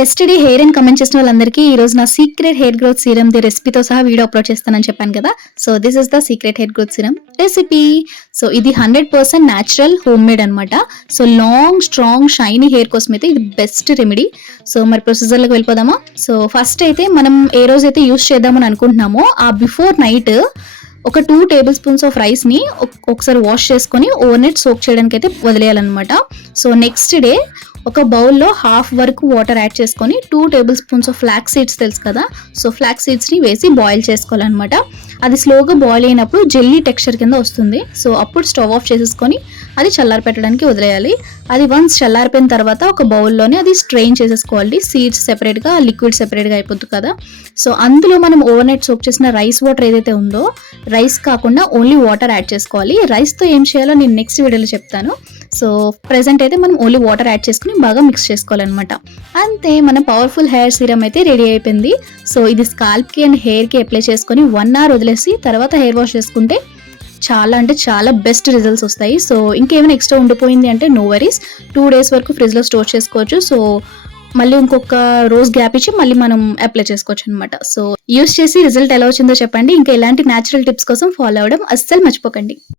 Yesterday hair and comment చేసిన వాళ్ళందరికీ ఈ రోజు నా secret hair growth serum the రెసిపీతో సహా వీడియో అప్లోడ్ చేస్తానని చెప్పాను కదా. So this is the secret hair growth serum recipe. So ఇది 100% న్యాచురల్ హోమ్ మేడ్ అనమాట. So long strong shiny hair కోసం అయితే ఇది బెస్ట్ రెమెడీ. సో మరి ప్రొసీజర్లోకి వెళ్ళిపోదామా. సో ఫస్ట్ అయితే మనం ఏ రోజైతే యూస్ చేద్దామని అనుకుంటున్నామో ఆ బిఫోర్ నైట్ ఒక 2 టేబుల్ స్పూన్స్ ఆఫ్ రైస్ని ఒకసారి వాష్ చేసుకొని ఓవర్ నైట్ సోక్ చేయడానికి అయితే వదిలేయాలన్నమాట. సో నెక్స్ట్ డే ఒక బౌల్లో హాఫ్ వరకు వాటర్ యాడ్ చేసుకొని 2 table spoons of flax seeds తెలుసు కదా. సో ఫ్లాక్స్ సీడ్స్ని వేసి బాయిల్ చేసుకోవాలన్నమాట. అది స్లోగా బాయిల్ అయినప్పుడు జెల్లీ టెక్స్చర్ కింద వస్తుంది. సో అప్పుడు స్టవ్ ఆఫ్ చేసేసుకొని అది చల్లారి పెట్టడానికి వదిలేయాలి. అది వన్స్ చల్లారిపోయిన తర్వాత ఒక బౌల్లోనే అది స్ట్రెయిన్ చేసేసుకోవాలి. సీడ్స్ సెపరేట్గా, లిక్విడ్ సెపరేట్గా అయిపోతుంది కదా. సో అందులో మనం ఓవర్ నైట్ సోక్ చేసిన రైస్ వాటర్ ఏదైతే ఉందో, రైస్ కాకుండా ఓన్లీ వాటర్ యాడ్ చేసుకోవాలి. రైస్తో ఏం చేయాలో నేను నెక్స్ట్ వీడియోలో చెప్తాను. సో ప్రెజెంట్ అయితే మనం ఓన్లీ వాటర్ యాడ్ చేసుకుని బాగా మిక్స్ చేసుకోవాలన్నమాట. అంతే, మన పవర్ఫుల్ హెయిర్ సీరం అయితే రెడీ అయిపోయింది. సో ఇది స్కాల్ప్కి అండ్ హెయిర్కి అప్లై చేసుకొని 1 hour వదిలేసి తర్వాత హెయిర్ వాష్ చేసుకుంటే చాలా అంటే చాలా బెస్ట్ రిజల్ట్స్ వస్తాయి. సో ఇంకేమైనా ఎక్స్ట్రా ఉండిపోయింది అంటే నో వరీస్, 2 days వరకు ఫ్రిడ్జ్లో స్టోర్ చేసుకోవచ్చు. సో మళ్ళీ ఇంకొక రోజు గ్యాప్ ఇచ్చి మళ్ళీ మనం అప్లై చేసుకోవచ్చు అనమాట. సో యూస్ చేసి రిజల్ట్ ఎలా వచ్చిందో చెప్పండి. ఇంకా ఇలాంటి న్యాచురల్ టిప్స్ కోసం ఫాలో అవ్వడం అస్సలు మర్చిపోకండి.